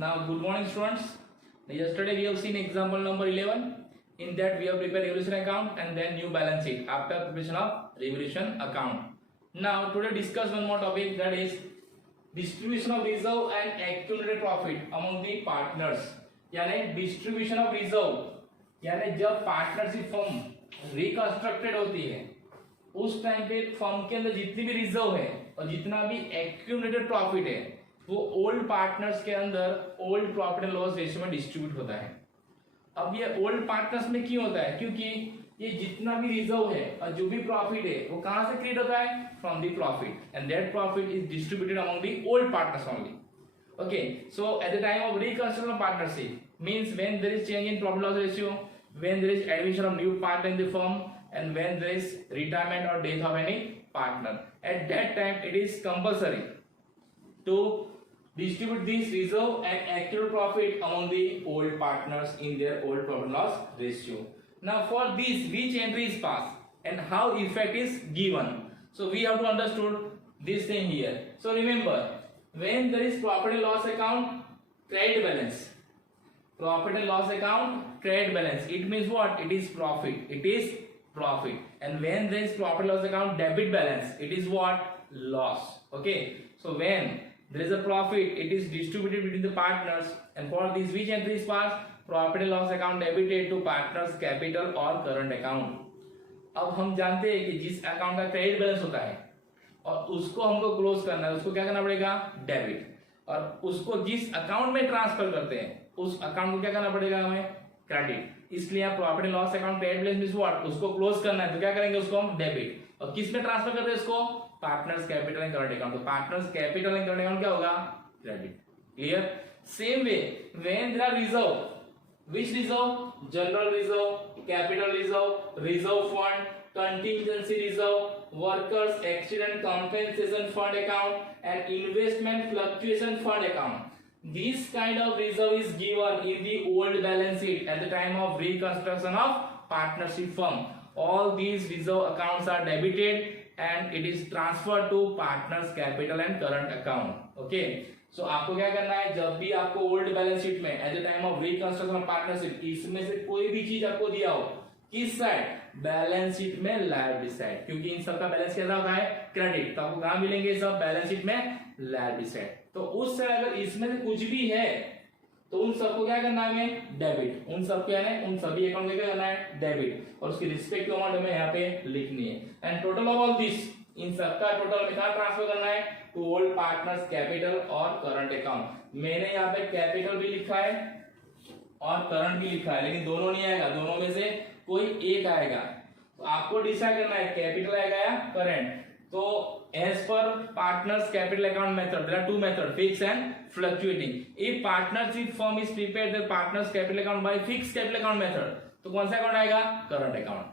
Now, good morning, students. Yesterday we have seen example number 11. In that we have prepared revolution account and then new balance sheet after preparation of revolution account. Now, today discuss one more topic, that is distribution of reserve and accumulated profit among the partners. यानी distribution of reserve यानी जब partnership firm reconstructed होती है उस time पे firm के अंदर जितनी भी रिजर्व है और जितना भी एक्यूमुलेटेड प्रॉफिट है वो ओल्ड पार्टनर्स के अंदर old profit and loss ratio में डिस्ट्रीब्यूट होता है। अब ये ओल्ड पार्टनर्स में क्यों होता है? क्योंकि ये जितना भी रिजर्व है और जो भी प्रॉफिट है वो कहां से क्रिएट होता है? From the profit, and that profit is distributed among the old partners only. Okay, so at the time of reconstruction of partnership means when there is change in profit loss ratio, when there is addition of new partner in the firm, and when there is retirement or death of any partner. At that time, it is compulsory to distribute this reserve and actual profit among the old partners in their old profit loss ratio. Now, for this, which entry is passed and how effect is given? So we have to understood this thing here. So remember, when there is profit and loss account, credit balance. Profit and loss account, credit balance. It means what? It is profit. It is profit. And when there is profit and loss account, debit balance. It is what? Loss. Okay. So when there is a profit, it is distributed between the partners. And for this, which entry is passed? Profit and loss account debited to partners capital or current account. अब हम जानते हैं कि जिस account का credit balance होता है और उसको हमको क्लोज करना है, उसको क्या करना पड़ेगा? डेबिट. और उसको जिस अकाउंट में ट्रांसफर करते हैं उस अकाउंट को क्या करना पड़ेगा? हमें क्रेडिट. इसलिए आप profit and loss account credit balance means what? उसको क्लोज करना है तो क्या करेंगे? उसको हम डेबिट. और किस में ट्रांसफर करते हैं इसको? Partners capital and current account. तो partners capital and current account क्या होगा? Credit. Clear? Same way when there are reserve, which reserve? General reserve, capital reserve, reserve fund, contingency reserve, workers accident compensation fund account, and investment fluctuation fund account. This kind of reserve is given in the old balance sheet at the time of reconstruction of partnership firm. All these reserve accounts are debited and it is transferred to partners capital and current account. Okay. So आपको क्या करना है? जब भी आपको old balance sheet में at the time of reconstruction of partnership इसमें से कोई भी चीज आपको दिया हो, किस साइड? बैलेंस शीट में लायबिलिटी साइड, क्योंकि इन सब का बैलेंस कैसा होता है? क्रेडिट. तो आपको कहां मिलेंगे सब? बैलेंस शीट में लायबिलिटी साइड. तो उस साइड अगर इसमें से कुछ भी है तो उन सबको क्या करना है? हमें डेबिट. उन सब क्या है? उन सभी अकाउंट में क्या करना है? डेबिट. और उसकी रिस्पेक्टिव अमाउंट हमें यहाँ पे लिखनी है. And total of all this, इन सबका टोटल में कहां ट्रांसफर करना है? टू ओल्ड पार्टनर्स कैपिटल और करंट अकाउंट. मैंने यहाँ पे कैपिटल भी लिखा है और करंट भी लिखा है, लेकिन दोनों नहीं आएगा. दोनों में से कोई एक आएगा. तो आपको डिसाइड करना है कैपिटल आएगा या करंट. तो as per partners capital account method, there are two method, fix and fluctuating. If partnership firm is prepared their partners capital account by fix capital account method, तो कौन सा अकाउंट आएगा? Current account.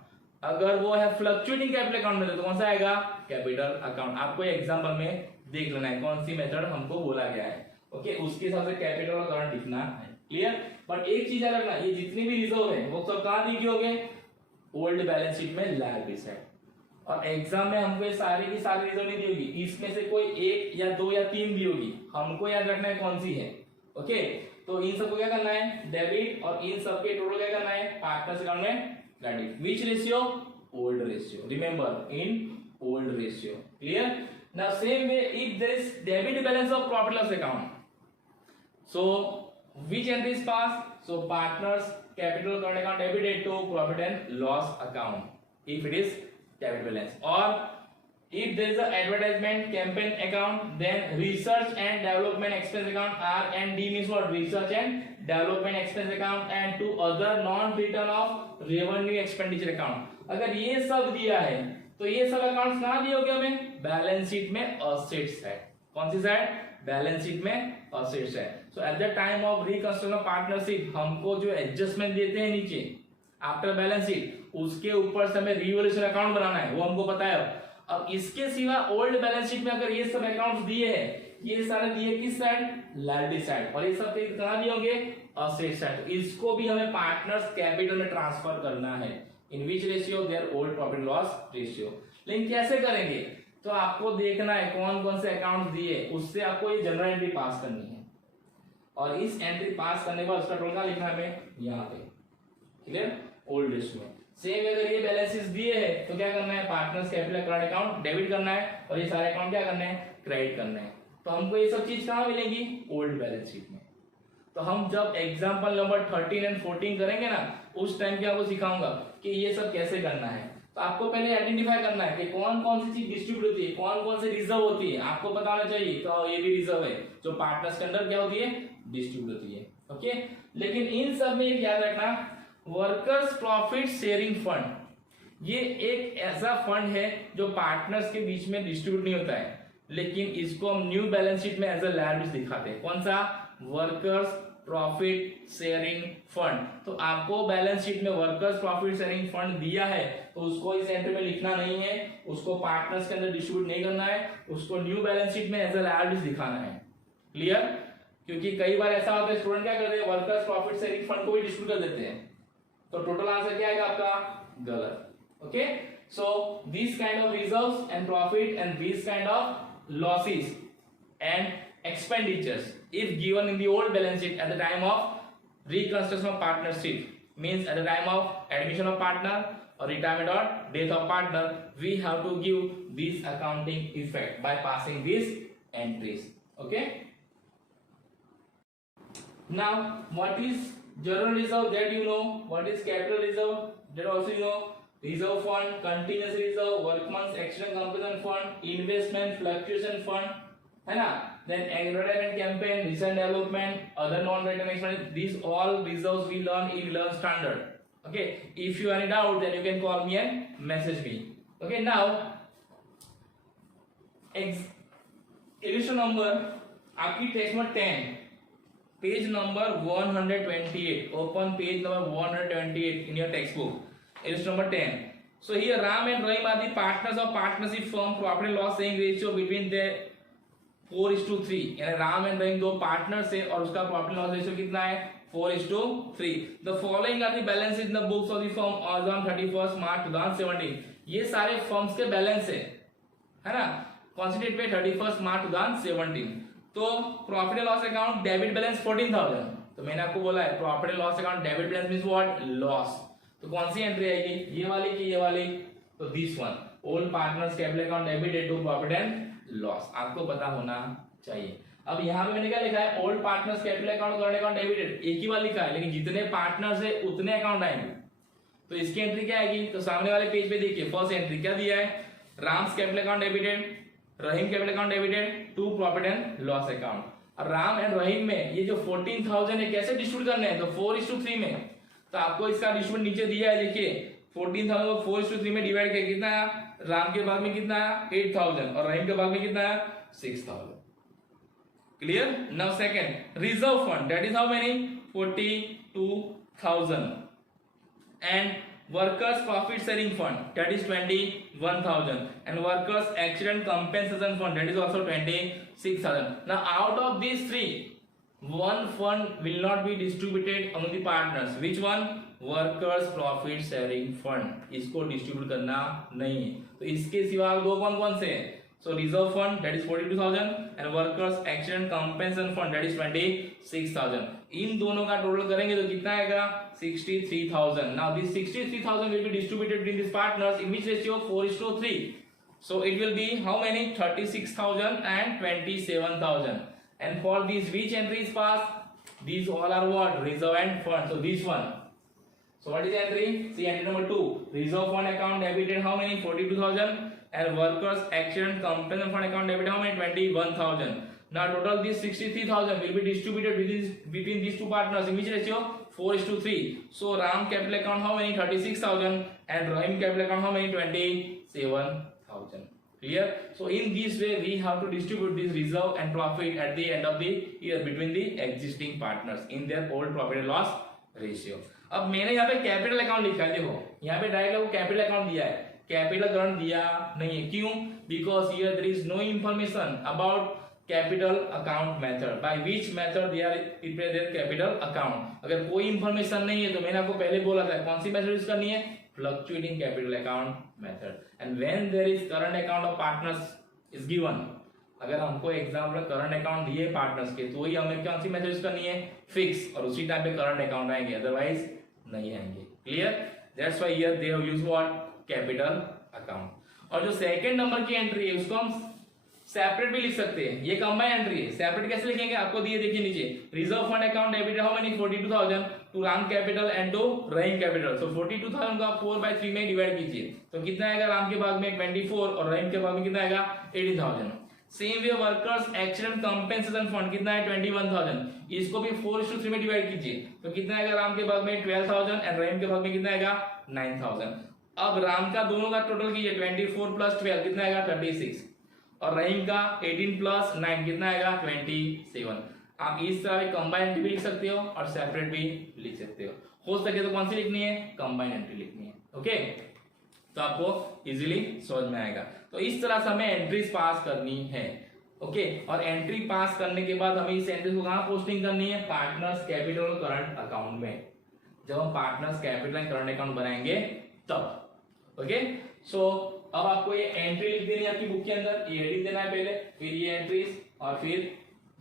अगर वो है fluctuating capital account method तो कौन सा आएगा? Capital account. आपको एग्जांपल में देख लेना है कौन सी मेथड हमको बोला गया है. ओके, उसके हिसाब से कैपिटल और करंट लिखना है. क्लियर? बट एक चीज याद रखना, ये जितनी भी रिजर्व है वो सब कहां लिखी होगे? ओल्ड बैलेंस शीट में लायबिलिटी साइड. और एग्जाम में हमको सारी की सारी रिजर्व नहीं दी होगी, इसमें से कोई एक या दो या तीन दी होगी. हमको याद रखना है कौन सी है. ओके, तो इन सबको क्या करना है? डेबिट. और इन सबके टोटल क्या करना है? पार्टनर्स अकाउंट में credit. Which ratio? Old ratio. Remember, in old ratio. Clear? Now same way, if there is debit balance of profit loss account, so which entry is passed? So partners capital current account debited to profit and loss account if it is debit balance. Or if there is a advertisement campaign account, then research and development expense account. R&D means what? Research and development expense account, and to other non return of revenue expenditure account. अगर ये सब दिया है तो ये सब accounts कहां दिए होंगे हमें? बैलेंस शीट में असेट साइड. कौन सी साइड? बैलेंस शीट में asset side. So at the time of reconstruction of partnership हमको जो एडजस्टमेंट देते हैं नीचे आफ्टर बैलेंस शीट, उसके ऊपर से हमें रिवोल्यूशन अकाउंट बनाना है, वो हमको पता है. अब इसके सिवा ओल्ड बैलेंस शीट में अगर ये सब अकाउंट्स दिए हैं, ये सारे दिए किस साइड? Liability side. और ये सब कहां दिए होंगे? Asset side. इसको भी हमें पार्टनर्स कैपिटल में ट्रांसफर करना है. In which ratio? Their old profit loss ratio. लेकिन कैसे करेंगे? तो आपको देखना है कौन कौन से अकाउंट दिए, उससे आपको ये जनरल एंट्री पास करनी है. और इस एंट्री पास करने के बाद उसका टोटल कहाँ लिखना है हमें, यहाँ पे, क्लियर, ओल्ड लिस्ट में। सेम अगर ये बैलेंसेस दिए हैं तो क्या करना है, partners capital current account debit करना है और ये सारे अकाउंट क्या करने हैं, क्रेडिट करना है। तो हमको ये सब चीज कहाँ मिलेगी, ओल्ड बैलेंस शीट में। तो हम जब एग्जांपल नंबर 13 एंड 14 करेंगे ना, उस टाइम क्या आपको सिखाऊंगा कि ये सब कैसे करना है। तो आपको पहले आइडेंटिफाई करना है कि कौन कौन सी चीज डिस्ट्रीब्यूट होती है, कौन कौन से रिजर्व होती है, आपको पता होना चाहिए। तो ये भी रिजर्व है जो पार्टनर्स के अंदर क्या होती है, डिस्ट्रीब्यूट होती है। ओके, लेकिन इन सब में याद रखना, वर्कर्स प्रॉफिट शेयरिंग फंड ये एक ऐसा फंड है जो पार्टनर्स के बीच में डिस्ट्रीब्यूट नहीं होता है, लेकिन इसको हम न्यू बैलेंस शीट में एज अ लायबिलिटी दिखाते हैं। कौन सा, वर्कर्स प्रॉफिट शेयरिंग फंड। तो आपको बैलेंस शीट में वर्कर्स प्रॉफिट शेयरिंग फंड दिया है तो उसको इस एंट्री में लिखना नहीं है, उसको पार्टनर्स के अंदर डिस्ट्रीब्यूट नहीं करना है, उसको न्यू बैलेंस शीट में एज अ लायबिलिटी दिखाना है। क्लियर, क्योंकि कई बार ऐसा होता है स्टूडेंट क्या करते हैं, वर्कर्स प्रॉफिट शेयरिंग फंड को भी डिस्ट्रीब्यूट कर देते हैं, तो टोटल आंसर क्या आएगा आपका, गलत। Okay, so this kind of reserves and profit and this kind of losses and expenditures if given in the old balance sheet at the time of reconstruction of partnership, means at the time of admission of partner or retirement or death of partner, we have to give this accounting effect by passing these entries. Okay, now what is general reserve, that you know. What is capital reserve, that also you know. Reserve fund, contingency reserve, workman's accident compensation fund, investment fluctuation fund, है ना, then advertisement campaign, research development, other non-return expenses, these all reserves we learn in learn standard. Okay, if you have any doubt then you can call me and message me. Okay, now illusion number आपकी text में 10 page number 128, open page number 128 in your textbook, illusion number 10. So here Ram and Rahim are the partners of partnership firm, profit and loss sharing ratio between the 4:3, यानी Ram and रहीम दो partners है और उसका profit loss ratio कितना है, 4:3. The following are the balance in the books of the firm as on 31 March 2017. ये सारे firms के बैलेंस है ना, कॉन्स्टिट्यूट पे 31 मार्च 2017. तो profit and loss account debit balance 14,000. तो मैंने आपको बोला है profit and loss account debit balance means what, loss. तो कौन सी एंट्री आएगी, ये वाली की ये वाली, तो this one, old partners capital account debited to profit and loss, आपको पता होना चाहिए. अब यहाँ पे मैंने क्या लिखा है, old partners capital account current account debited, एक ही बार लिखा है, लेकिन जितने पार्टनर्स है उतने अकाउंट आएंगे. तो इसकी एंट्री क्या आएगी, तो सामने वाले पेज पे देखिए फर्स्ट एंट्री क्या दिया है, Ram's capital account debited, Rahim capital account debited to profit and loss account. और राम एंड रहीम में ये जो 14,000 है कैसे डिस्ट्रीब्यूट करने हैं, तो 4:3 में. तो आपको इसका डिस्ट्रीब्यूट नीचे दिया है, देखिए 14,000 को 4:3 में डिवाइड किया, कितना है, राम के भाग में कितना है 8,000 और रहीम के भाग में कितना है 6,000. Clear. Now second, reserve fund, that is how many, 42,000. And workers profit sharing fund, that is 21,000. And workers accident compensation fund, that is also 26,000. Now out of this three, one fund will not be distributed among the partners. Which one? Workers profit sharing fund, इसको distribute करना नहीं है. तो इसके सिवा दो कौन कौन से हैं, so reserve fund that is 42,000 and workers accident compensation fund that is 26,000. इन दोनों का टोटल करेंगे तो कितना आएगा 63,000. Now this 63,000 will be distributed between this partners in which ratio 4:3. So it will be how many, 36,000 and 27,000. And for these which entries pass, these all are what, reserve and fund. So this one, so what is the entry, see entry number 2, reserve fund account debited how many, 42,000 and workers accident compensation fund account debited how many, 21,000. Now total this 63,000 will be distributed between these two partners in which ratio, 4:3. So Ram capital account how many, 36,000 and Rahim capital account how many, 27,000. Clear. So in this way we have to distribute this reserve and profit at the end of the year between the existing partners in their old profit and loss ratio. अब मैंने यहाँ पे capital account लिखा है, देखो यहाँ पे direct आपको कैपिटल अकाउंट दिया है, कैपिटल करंट दिया नहीं है. क्यों? Because here there is no information about capital account method, by which method they are prepare their capital account. अगर कोई इंफॉर्मेशन नहीं है तो मैंने आपको पहले बोला था कौन सी मेथड यूज करनी है, fluctuating capital account method. And when there is current account of partners is given, अगर हमको एग्जाम में करंट अकाउंट दिए पार्टनर्स के तो वही हमें कौन सी मेथड यूज करनी है, फिक्स, और उसी टाइम पे करंट अकाउंट आएंगे, अदरवाइज नहीं आएंगे। Clear, that's why here they have used what, capital account. और जो सेकंड नंबर की एंट्री है उसको हम सेपरेट भी लिख सकते हैं, ये कंबाइन एंट्री है। सेपरेट कैसे लिखेंगे, आपको दिए देखिए नीचे, reserve fund account debit how many 42,000 to Ram capital and to Rahim capital. So 42,000 को आप 4/3 में डिवाइड कीजिए तो कितना आएगा, राम के भाग में 24 और रहीम के भाग में कितना आएगा 18,000। Same way workers accident compensation fund कितना है 21,000, इसको भी 4:3 में डिवाइड कीजिए तो कितना आएगा, राम के भाग में 12,000 एंड रहीम के भाग में कितना आएगा 9,000। अब राम का दोनों का टोटल कीजिए 24 + 12 कितना आएगा 36 और रहीम का 18 + 9 कितना आएगा 27। आप इस तरह कंबाइन एंट्री भी लिख सकते हो और सेपरेट भी लिख सकते हो सके तो कौन सी लिखनी है, कंबाइन एंट्री लिखनी है। ओके, तो आपको इजीली समझ में आएगा। तो इस तरह से हमें एंट्रीज पास करनी है। ओके, और एंट्री पास करने के बाद हमें इस एंट्री को कहां पोस्टिंग करनी है, पार्टनर्स कैपिटल और करंट अकाउंट में। जब हम partners capital and current account बनाएंगे तब। ओके, सो अब आपको ये एंट्री लिख देनी है आपकी बुक के अंदर, ये लिख देना है पहले, फिर ये एंट्रीज और फिर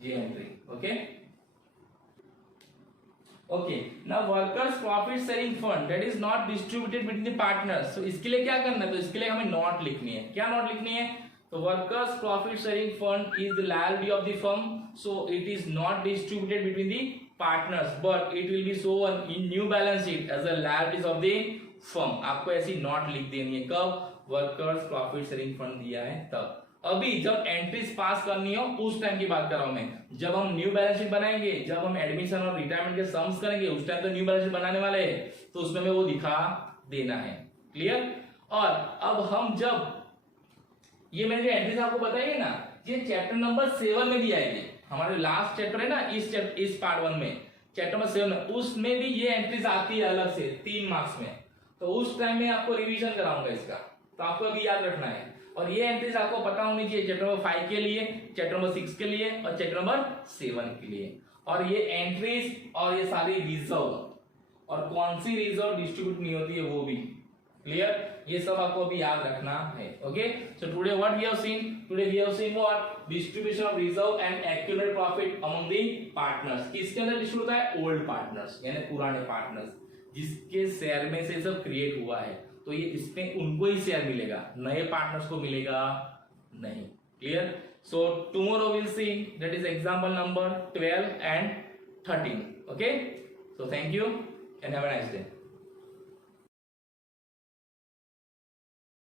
ये entry. Okay okay, now workers profit sharing fund that is not distributed between the partners. तो इसके लिए क्या करना है, तो इसके लिए हमें नॉट लिखनी है। क्या नॉट लिखनी है, तो workers profit sharing fund is the liability of the firm, so it is not distributed between the partners but it will be shown in new balance sheet as a liabilities of the firm. आपको ऐसी not लिख देनी है, कब, workers profit sharing fund दिया है तब। अभी जब एंट्रीज पास करनी हो उस टाइम की बात कर रहा हूं मैं। जब हम न्यू बैलेंस शीट बनाएंगे, जब हम एडमिशन और रिटायरमेंट के सम्स करेंगे, उस टाइम तो न्यू बैलेंस शीट बनाने वाले हैं, तो उसमें हमें वो दिखा देना है। क्लियर। और अब हम जब ये मैंने जो एंट्रीज आपको बताई है ना, ये चैप्टर नंबर 7 में भी आएगी। हमारे लास्ट चैप्टर है ना इस पार्ट 1 में, चैप्टर नंबर 7 में, उसमें भी ये एंट्रीज आती है अलग से 3 मार्क्स में। तो उस टाइम में आपको रिवीजन कराऊंगा इसका, तो आपको अभी याद रखना है। और ये एंट्रीज आपको पता होनी चाहिए चैप्टर नंबर 5 के लिए, चैप्टर नंबर 6 के लिए और चैप्टर नंबर 7 के लिए। और ये एंट्रीज और ये सारी रिजर्व और कौन सी रिजर्व डिस्ट्रीब्यूट नहीं होती है वो भी। क्लियर, ये सब आपको अभी याद रखना है। Okay, so today what we have seen, today we have seen what, distribution of reserve and accumulated profit among the partners. किसके अंदर डिस्ट्रीब्यूट होता है, ओल्ड पार्टनर्स यानी पुराने पार्टनर्स, जिसके शेयर में से सब क्रिएट हुआ है, तो ये इसमें उनको ही शेयर मिलेगा, नए पार्टनर्स को मिलेगा नहीं। Clear, so tomorrow will see that is example number 12 and 13. Okay, so thank you and have a nice day.